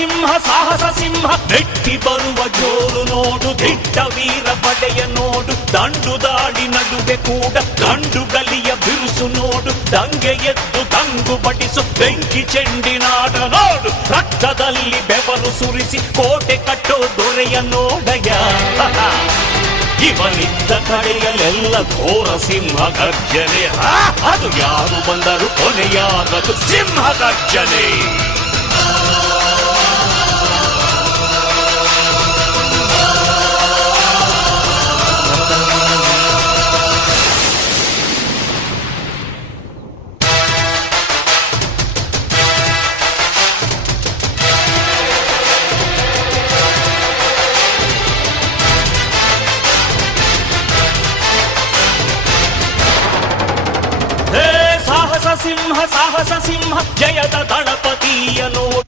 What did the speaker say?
ಸಿಂಹ ಸಾಹಸ ಸಿಂಹ ನೆಟ್ಟಿ ಬರುವ ಜೋರು ನೋಡು ದಿಟ್ಟ ವೀರ ಪಡೆಯ ನೋಡು ದಂಡು ದಾಡಿ ನಡುವೆ ಕೂಡ ಗಂಡು ಗಲಿಯ ಬಿರುಸು ನೋಡು ದಂಗೆ ಎದ್ದು ತಂಗು ಬಡಿಸು ಬೆಂಕಿ ಚೆಂಡಿನಾಡ ನೋಡು ರಕ್ತದಲ್ಲಿ ಬೆವರು ಸುರಿಸಿ ಕೋಟೆ ಕಟ್ಟೋ ದೊರೆಯ ನೋಡಯ ಇವನಿದ್ದ ಕಡೆಯಲ್ಲೆಲ್ಲ ಘೋರ ಸಿಂಹ ಗರ್ಜನೆ ಅದು ಯಾರು ಬಂದರು ಕೊನೆಯಾಗದು ಸಿಂಹ ಗರ್ಜನೆ ಸಾಹಸ ಸಿಂಹ ಜಯದ ದಳಪತಿಯ ನೋಡು